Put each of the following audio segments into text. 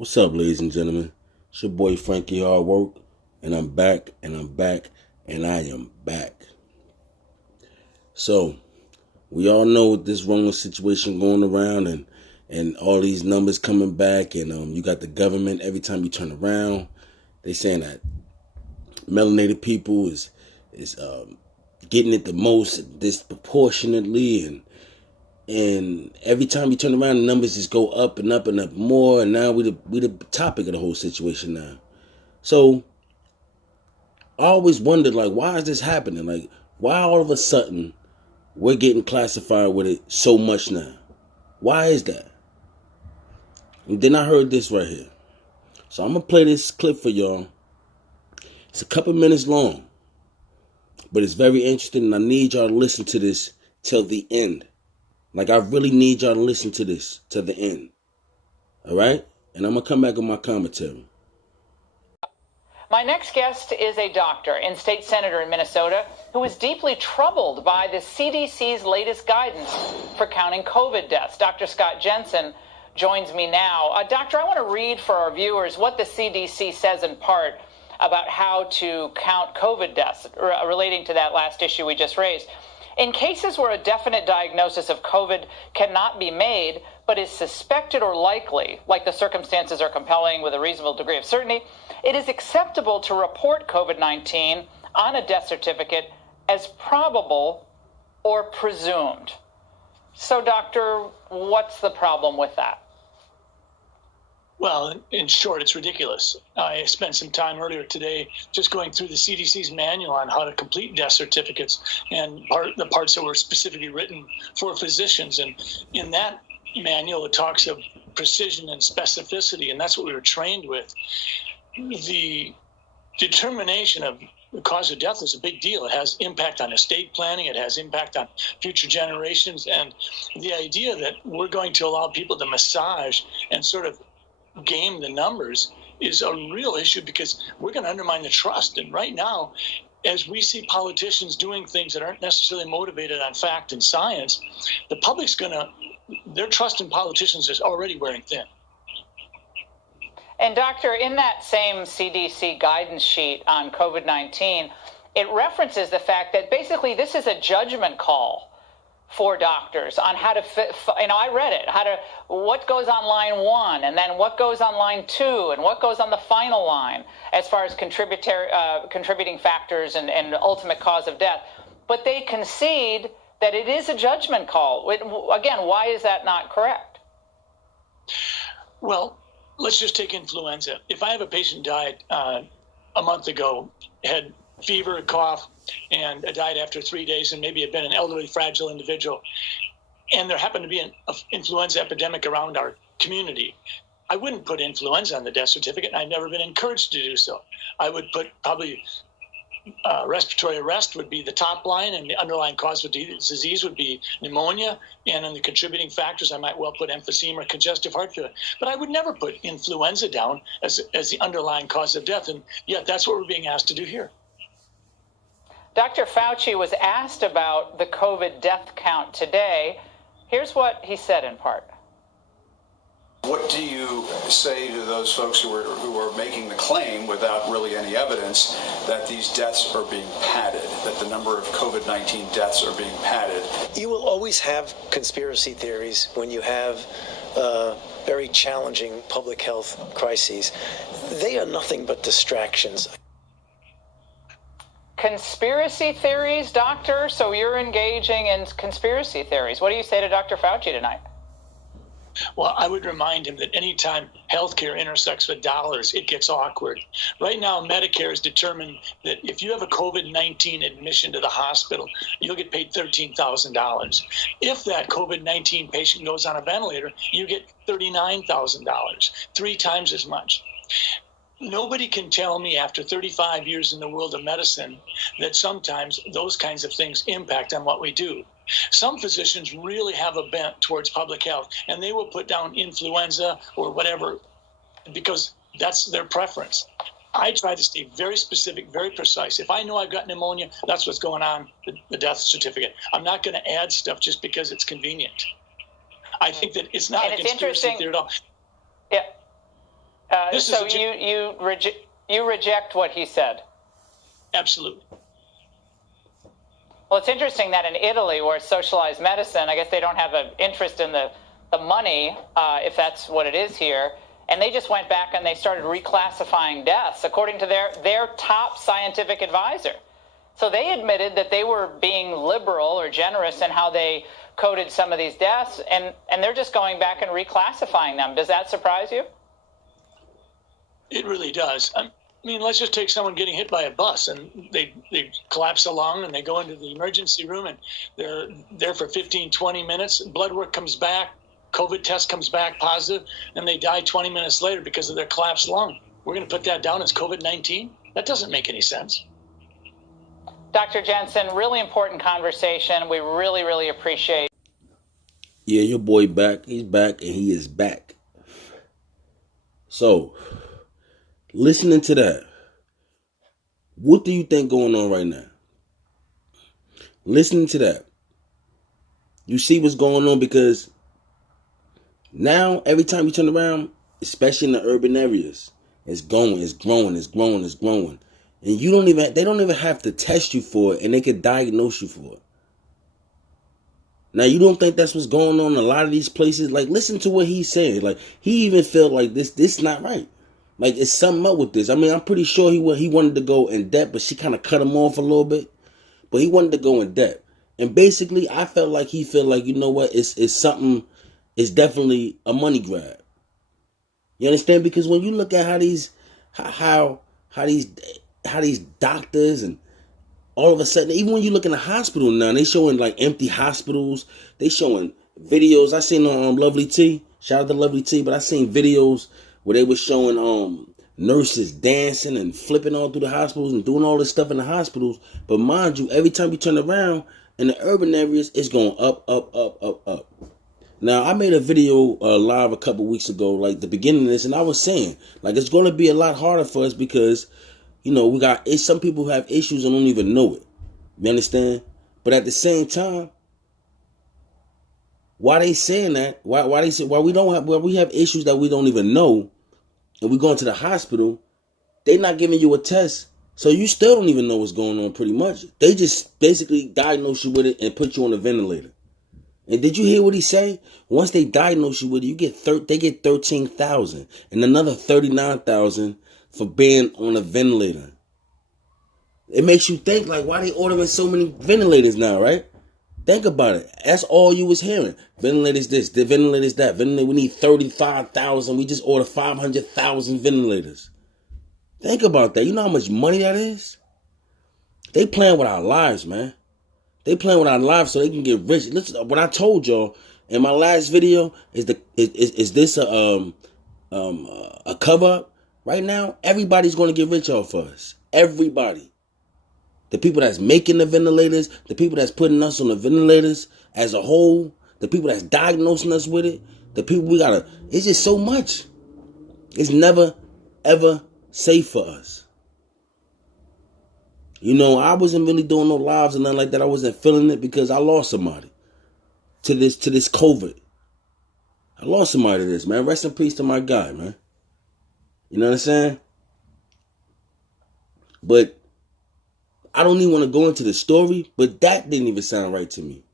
What's up, ladies and gentlemen? It's your boy Frankiehardworkshow, and I'm back, and I'm back, and I am back. So, we all know this wrong situation going around, and all these numbers coming back, and you got the government every time you turn around, they saying that melanated people is getting it the most disproportionately, and every time you turn around, the numbers just go up and up and up more. And now we the topic of the whole situation now. So I always wondered, like, why is this happening? Like, why all of a sudden we're getting classified with it so much now? Why is that? And then I heard this right here. So I'm gonna play this clip for y'all. It's a couple minutes long, but it's very interesting, and I need y'all to listen to this till the end. Like, I really need y'all to listen to this to the end. All right? And I'm going to come back with my commentary. My next guest is a doctor and state senator in Minnesota who is deeply troubled by the CDC's latest guidance for counting COVID deaths. Dr. Scott Jenson joins me now. Doctor, I want to read for our viewers what the CDC says in part about how to count COVID deaths relating to that last issue we just raised. In cases where a definite diagnosis of COVID cannot be made, but is suspected or likely, like the circumstances are compelling with a reasonable degree of certainty, it is acceptable to report COVID-19 on a death certificate as probable or presumed. So, doctor, what's the problem with that? Well, in short, it's ridiculous. I spent some time earlier today just going through the CDC's manual on how to complete death certificates and the parts that were specifically written for physicians. And in that manual, it talks of precision and specificity, and that's what we were trained with. The determination of the cause of death is a big deal. It has impact on estate planning. It has impact on future generations. And the idea that we're going to allow people to massage and sort of game the numbers is a real issue, because we're going to undermine the trust. And right now, as we see politicians doing things that aren't necessarily motivated on fact and science, the public's their trust in politicians is already wearing thin. And doctor, in that same CDC guidance sheet on COVID-19, it references the fact that basically this is a judgment call for doctors on how to fit, I read it, what goes on line 1, and then what goes on line 2, and what goes on the final line as far as contributing factors and ultimate cause of death. But they concede that it is a judgment call. Again, why is that not correct? Well, let's just take influenza. If I have a patient died a month ago, had fever, cough, and died after 3 days, and maybe had been an elderly, fragile individual, and there happened to be an influenza epidemic around our community, I wouldn't put influenza on the death certificate, and I've never been encouraged to do so. I would put probably respiratory arrest would be the top line, and the underlying cause of disease would be pneumonia, and in the contributing factors, I might well put emphysema or congestive heart failure. But I would never put influenza down as the underlying cause of death, and yet that's what we're being asked to do here. Dr. Fauci was asked about the COVID death count today. Here's what he said in part. What do you say to those folks who are making the claim without really any evidence that these deaths are being padded, that the number of COVID-19 deaths are being padded? You will always have conspiracy theories when you have very challenging public health crises. They are nothing but distractions. Conspiracy theories, doctor? So you're engaging in conspiracy theories. What do you say to Dr. Fauci tonight? Well, I would remind him that anytime healthcare intersects with dollars, it gets awkward. Right now, Medicare has determined that if you have a COVID-19 admission to the hospital, you'll get paid $13,000. If that COVID-19 patient goes on a ventilator, you get $39,000, 3 times as much. Nobody can tell me after 35 years in the world of medicine that sometimes those kinds of things impact on what we do. Some physicians really have a bent towards public health, and they will put down influenza or whatever because that's their preference. I try to stay very specific, very precise. If I know I've got pneumonia, that's what's going on the death certificate. I'm not going to add stuff just because it's convenient. I think that it's not a conspiracy theory at all. Yeah. So you reject what he said? Absolutely. Well, it's interesting that in Italy, where it's socialized medicine, I guess they don't have an interest in the money, if that's what it is here, and they just went back and they started reclassifying deaths according to their top scientific advisor. So they admitted that they were being liberal or generous in how they coded some of these deaths, and they're just going back and reclassifying them. Does that surprise you? It really does. I mean, let's just take someone getting hit by a bus and they collapse a lung and they go into the emergency room and they're there for 15, 20 minutes. Blood work comes back, COVID test comes back positive, and they die 20 minutes later because of their collapsed lung. We're going to put that down as COVID-19? That doesn't make any sense. Dr. Jenson, really important conversation. We really, really appreciate. Yeah, your boy back. He's back, and he is back. So, listening to that, what do you think going on right now? Listening to that, you see what's going on, because now every time you turn around, especially in the urban areas, it's growing. And they don't even have to test you for it, and they could diagnose you for it. Now, you don't think that's what's going on in a lot of these places? Like, listen to what he's saying. Like, he even felt like this not right. Like, it's something up with this. I mean, I'm pretty sure he wanted to go in depth, but she kind of cut him off a little bit. But he wanted to go in depth. And basically, I felt like he felt like, you know what, it's something, it's definitely a money grab. You understand? Because when you look at how these doctors, and all of a sudden, even when you look in the hospital now, they showing like empty hospitals. They showing videos. I seen on Lovely T. Shout out to Lovely T. But I seen videos where they were showing nurses dancing and flipping all through the hospitals and doing all this stuff in the hospitals. But mind you, every time you turn around in the urban areas, it's going up, up, up, up, up. Now, I made a video live a couple weeks ago, like the beginning of this, and I was saying, like, it's going to be a lot harder for us because, you know, some people who have issues and don't even know it. You understand? But at the same time, why they saying that? Why we have issues that we don't even know, and we going to the hospital, they not giving you a test, so you still don't even know what's going on. Pretty much, they just basically diagnose you with it and put you on a ventilator. And did you hear what he say? Once they diagnose you with it, they get 13,000 and another 39,000 for being on a ventilator. It makes you think, like, why they ordering so many ventilators now, right? Think about it. That's all you was hearing. Ventilators this, the ventilators that. We need 35,000. We just ordered 500,000 ventilators. Think about that. You know how much money that is? They playing with our lives, man. They playing with our lives so they can get rich. Listen, what I told y'all in my last video is this a cover up? Right now, everybody's going to get rich off of us. Everybody. The people that's making the ventilators, the people that's putting us on the ventilators as a whole, the people that's diagnosing us with it, the people it's just so much. It's never, ever safe for us. You know, I wasn't really doing no lives and nothing like that. I wasn't feeling it because I lost somebody to this COVID. I lost somebody to this, man. Rest in peace to my guy, man. You know what I'm saying? But I don't even want to go into the story, but that didn't even sound right to me.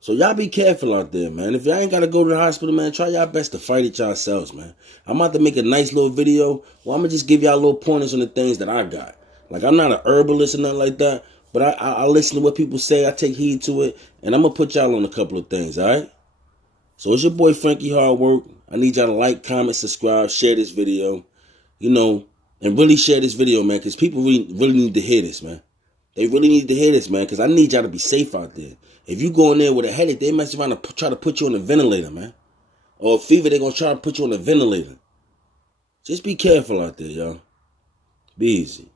So y'all be careful out there, man. If y'all ain't got to go to the hospital, man, try y'all best to fight it yourselves, man. I'm about to make a nice little video. Well, I'm going to just give y'all little pointers on the things that I got. Like, I'm not an herbalist or nothing like that, but I listen to what people say. I take heed to it, and I'm going to put y'all on a couple of things, all right? So it's your boy, Frankie Hard Work. I need y'all to like, comment, subscribe, share this video, you know, and really share this video, man, because people really need to hear this, man. They really need to hear this, man, because I need y'all to be safe out there. If you go in there with a headache, they mess around and try to put you on a ventilator, man. Or a fever, they're going to try to put you on a ventilator. Just be careful out there, y'all. Be easy.